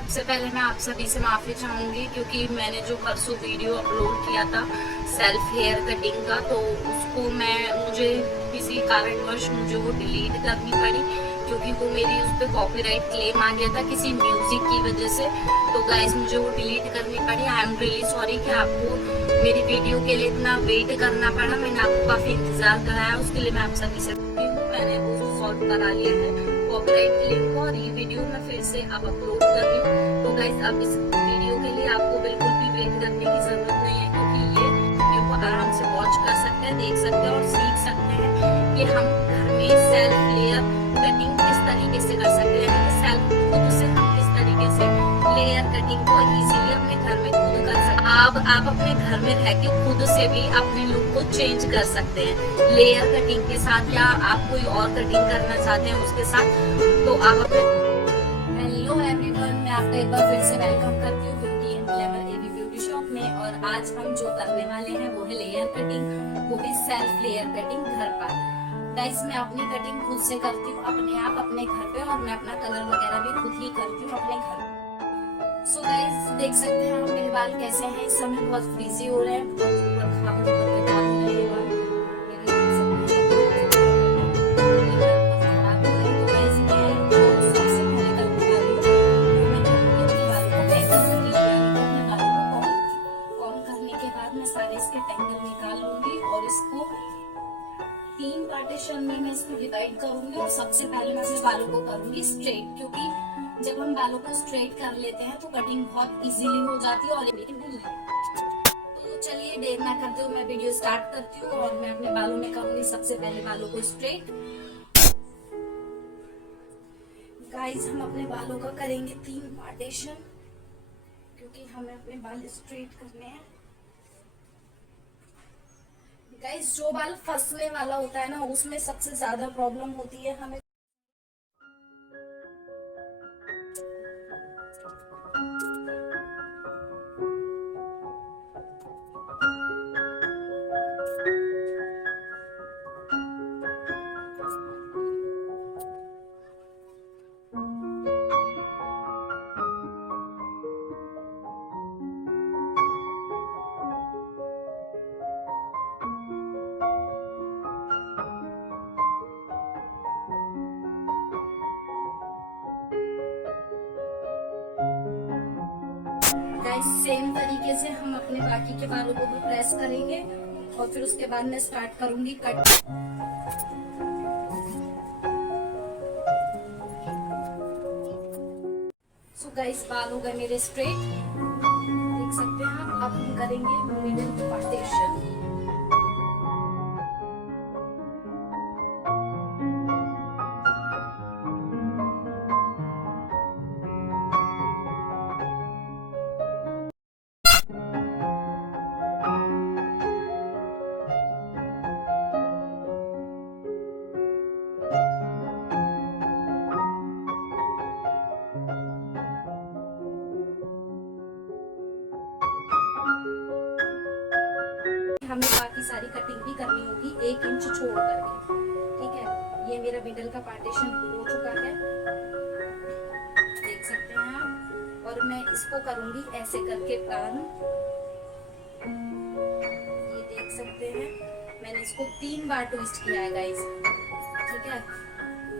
सबसे पहले मैं आप सभी से माफ़ी चाहूँगी क्योंकि मैंने जो परसों वीडियो अपलोड किया था सेल्फ हेयर कटिंग का, तो उसको मुझे किसी कारणवश मुझे वो डिलीट करनी पड़ी क्योंकि वो मेरी उस पर कॉपीराइट क्लेम आ गया था किसी म्यूजिक की वजह से। तो गाइस मुझे वो डिलीट करनी पड़ी। आई एम रियली सॉरी कि आपको मेरी वीडियो के लिए इतना वेट करना पड़ा। मैंने आपको काफ़ी इंतजार कराया, उसके लिए मैं आप सभी से मैंने वो सॉल्व करा लिया है कॉपीराइट क्लेम को, और ये वीडियो मैं फिर से अब अपलोड कर रही हूँ। तो गाइस अब इस वीडियो के लिए आपको बिल्कुल भी वेट करने की जरूरत नहीं है क्योंकि ये वीडियो को आराम से वॉच कर सकते हैं, देख सकते हैं और सीख सकते हैं कि हम घर में सेल्फ लेयर कटिंग किस तरीके से कर सकते हैं, कि सेल्फ खुद से हम किस तरीके से लेयर कटिंग को इजीली अपने घर में खुद कर सकते हैं। आप अपने घर में रह के खुद से भी अपने लुक को चेंज कर सकते हैं लेयर कटिंग के साथ, या आप कोई और कटिंग करना चाहते हैं उसके साथ तो आप अपने। हेलो एवरीवन, मैं आपका एक बार फिर से वेलकम करती हूँ beauty and glamour AV beauty shop में। और आज हम जो करने वाले हैं वो है लेयर कटिंग, वो भी सेल्फ लेयर कटिंग घर पर। गाइस मैं अपनी कटिंग खुद से करती हूँ अपने आप अपने घर पे, और मैं अपना कलर वगैरह भी खुद ही करती हूँ अपने घर। सो गाइस देख सकते हैं आप मेरे बाल कैसे हैं, इस समय बहुत फ्रीजी हो रहे हैं, बहुत खराब हो रहे हैं ये बाल मेरे, देख सकते हैं। तो गाइस मैं जो सबसे पहले करने वाली हूँ मैं करूँगी अपने बालों को वैक्यूम क्लीन, अपने बालों को कॉम्ब करने के बाद मैं सारे इसके टेंगल निकाल लूंगी और इसको 3 पार्टीशन में मैं इसको डिवाइड करूंगी। और सबसे पहले मैं अपने बालों को करूंगी स्ट्रेट, क्योंकि जब हम बालों को स्ट्रेट कर लेते हैं तो कटिंग बहुत इजीली हो जाती है। और तो चलिए देर ना करते हुए मैं वीडियो स्टार्ट करती हूँ और मैं अपने बालों में करूंगी सबसे पहले बालों को स्ट्रेट। गाइस हम अपने बालों का करेंगे 3 पार्टीशन क्योंकि हमें अपने बाल स्ट्रेट करने हैं। गाइस जो बाल फंसने वाला होता है ना उसमें सबसे ज्यादा प्रॉब्लम होती है हमें। गाइस सेम तरीके से हम अपने बाकी के बालों को भी प्रेस करेंगे और फिर उसके बाद मैं स्टार्ट करूंगी कट। सो गाइस बाल हो गए मेरे स्ट्रेट, देख सकते हैं आप। अब हम करेंगे मिडिल पार्टीशन। हमें बाकी सारी कटिंग भी करनी होगी 1 इंच छोड़ करके, ठीक है। ये मेरा मिडल का पार्टीशन हो चुका है, देख सकते हैं आप। और मैं इसको करूंगी ऐसे करके टर्न, ये देख सकते हैं। मैंने इसको 3 बार ट्विस्ट किया है गाइस, ठीक है।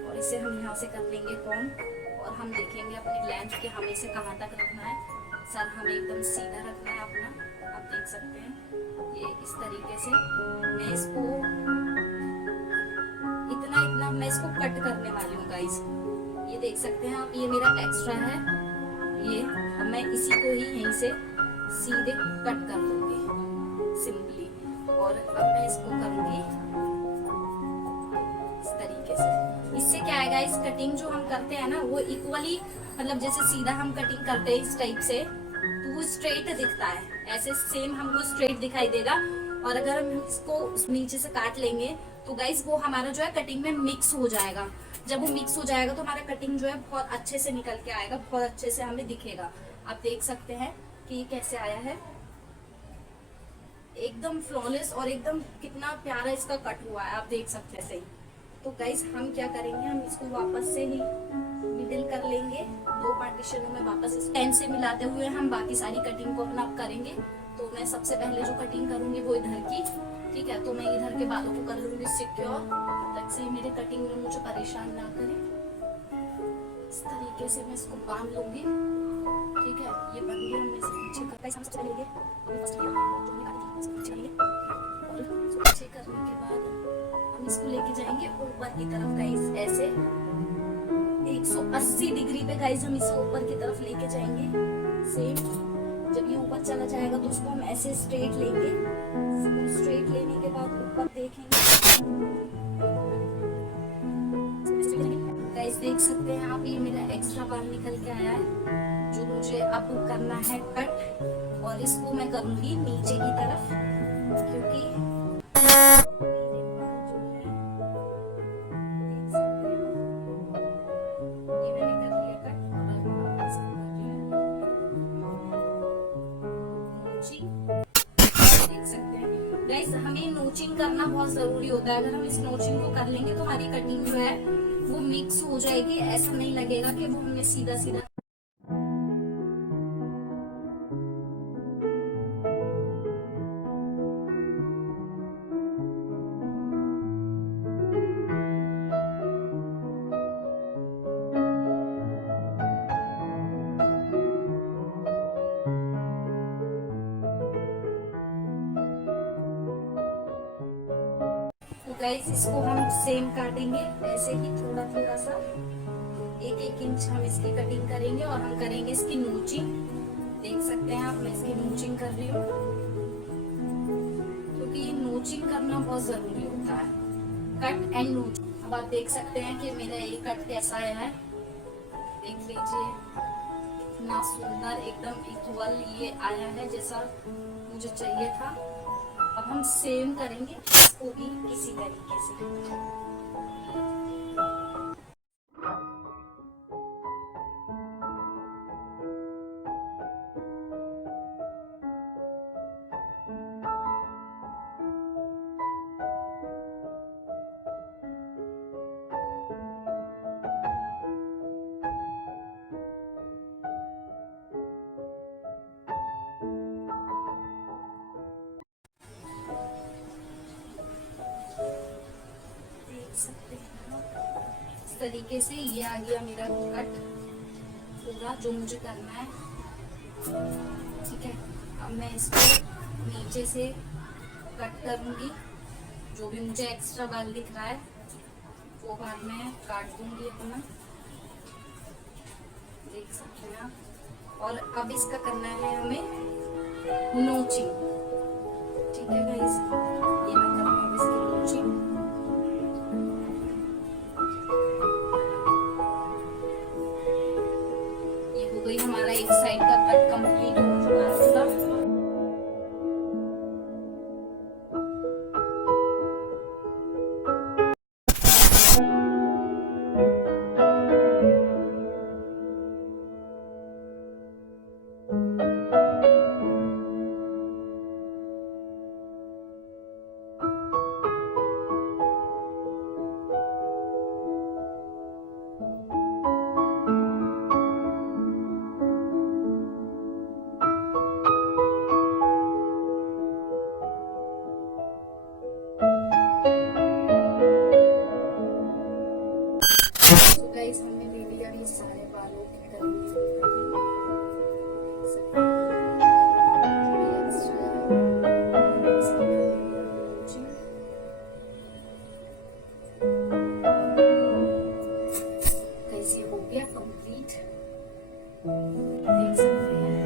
और इसे हम यहाँ से कर लेंगे कॉम्ब और हम देखेंगे अपनी लेंथ कि हमें इसे कहाँ तक रखना है। सर हमें एकदम सीधा रखना है अपना, आप देख सकते हैं। ये इस तरीके से मैं इसको इतना मैं इसको कट करने वाली हूँ गाइस, ये देख सकते हैं आप। ये मेरा एक्स्ट्रा है, ये अब मैं इसी को ही यहीं से सीधे कट कर दूंगी सिंपली। और अब मैं इसको करूंगी इस तरीके से। इससे क्या है गाइस, कटिंग जो हम करते हैं ना वो इक्वली, मतलब जैसे सीधा हम कटिंग करते हैं इस टाइप से तो वो स्ट्रेट दिखता है, ऐसे सेम हमको स्ट्रेट दिखाई देगा। और अगर हम इसको नीचे से काट लेंगे तो गाइस वो हमारा जो है कटिंग में मिक्स हो जाएगा। जब वो मिक्स हो जाएगा तो हमारा कटिंग जो है बहुत अच्छे से निकल के आएगा, बहुत अच्छे से हमें दिखेगा। आप देख सकते हैं कि ये कैसे आया है, एकदम फ्लॉलेस और एकदम कितना प्यारा इसका कट हुआ है, आप देख सकते हैं सही। तो गाइस हम क्या करेंगे, हम इसको वापस से ही मिडिल कर लेंगे, दो पार्टीशनों में वापस इस पेन से मिलाते हुए हम बाकी सारी कटिंग को अपना करेंगे। तो मैं सबसे पहले जो कटिंग करूंगी वो इधर की, ठीक है। तो मैं इधर के बालों को कर लूंगी सिक्योर, तब से मेरे कटिंग में मुझे परेशान ना करे। इस तरीके से मैं इसको बांध लूंगी, ठीक है। ये बन गया, हम इसे पीछे कर, हम सबसे पहले लेंगे फर्स्ट लेयर जो हमने काटी थी, इसको पीछे करेंगे और इसको पीछे करने के बाद हम इसको लेके जाएंगे ऊपर की तरफ गाइस, ऐसे 180 डिग्री पे गाइस हम इसे ऊपर की तरफ लेके जाएंगे। सेम जब ये ऊपर चला जाएगा तो उसको हम ऐसे स्ट्रेट लेंगे, स्ट्रेट लेने के बाद ऊपर देखेंगे गाइस, देख सकते हैं आप, ये मेरा एक्स्ट्रा बाल निकल के आया है जो मुझे अब करना है कट। और इसको मैं करूंगी नीचे की तरफ, क्योंकि हमें नोचिंग करना बहुत जरूरी होता है। अगर हम इस नोचिंग को कर लेंगे तो हमारी कटिंग जो है वो मिक्स हो जाएगी, ऐसा नहीं लगेगा कि वो हमने सीधा सीधा। गाइस इसको हम सेम काटेंगे, ऐसे ही थोड़ा थोड़ा सा 1-1 इंच हम इसकी कटिंग करेंगे और हम करेंगे इसकी नोचिंग। देख सकते हैं आप, मैं इसकी नोचिंग कर रही हूँ क्योंकि ये नोचिंग करना बहुत जरूरी होता है, कट एंड नोचिंग। अब आप देख सकते हैं कि मेरा ये कट कैसा आया है, देख लीजिए कितना सुंदर, एकदम इक्वल ये आया है जैसा मुझे चाहिए था। अब हम सेम करेंगे इसको भी इसी तरीके से। सकते हैं इस तरीके से ये आ गया मेरा कट पूरा जो मुझे करना है, ठीक है। अब मैं इसको नीचे से कट करूंगी, जो भी मुझे एक्स्ट्रा बाल दिख रहा है वो बाल मैं काट दूंगी अपना, देख सकते हैं आप। और अब इसका करना है हमें नोचिंग, ठीक है गाइस, ये मैं कर रही हूँ इसकी नोचिंग। हमारा एक साइड का कट कंप्लीट हो चुका है पूरा। हमने ले लिया ये सारे बालों की कैसे हो गया कंप्लीट, देख सकते हैं।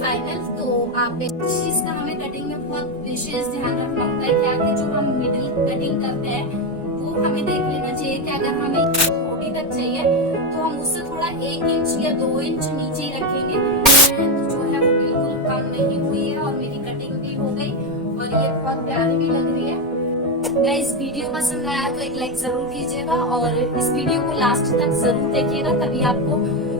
फाइनल तो आप इस चीज का हमें कटिंग में बहुत विशेष ध्यान रखना होता है क्या कि जो हम मिडिल कटिंग करते हैं वो हमें देख लेना चाहिए कि अगर हमें 40 तक चाहिए तो हम उससे थोड़ा 1 इंच या 2 इंच नीचे ही रखेंगे। जो है वो बिल्कुल कम नहीं हुई है और मेरी कटिंग भी हो गई और ये बहुत प्यारी भी लग रही है। गाइस वीडियो पसंद आया तो एक लाइक जरूर कीजिएगा और इस वीडियो को लास्ट तक जरूर देखिएगा, तभी आपको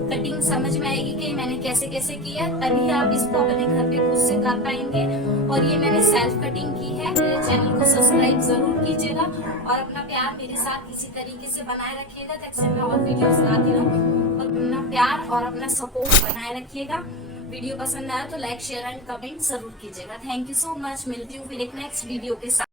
कटिंग समझ में आएगी कि मैंने कैसे कैसे किया, तभी आप इसको अपने घर पे खुद से कर पाएंगे। और ये मैंने सेल्फ कटिंग की है। चैनल को सब्सक्राइब जरूर कीजिएगा और अपना प्यार मेरे साथ इसी तरीके से बनाए रखिएगा ताकि मैं और वीडियोस लाती रहूं। और अपना प्यार और अपना सपोर्ट बनाए रखिएगा। वीडियो पसंद आया तो लाइक शेयर एंड कमेंट जरूर कीजिएगा। Thank you so much. मिलती हूँ फिर एक नेक्स्ट वीडियो के साथ।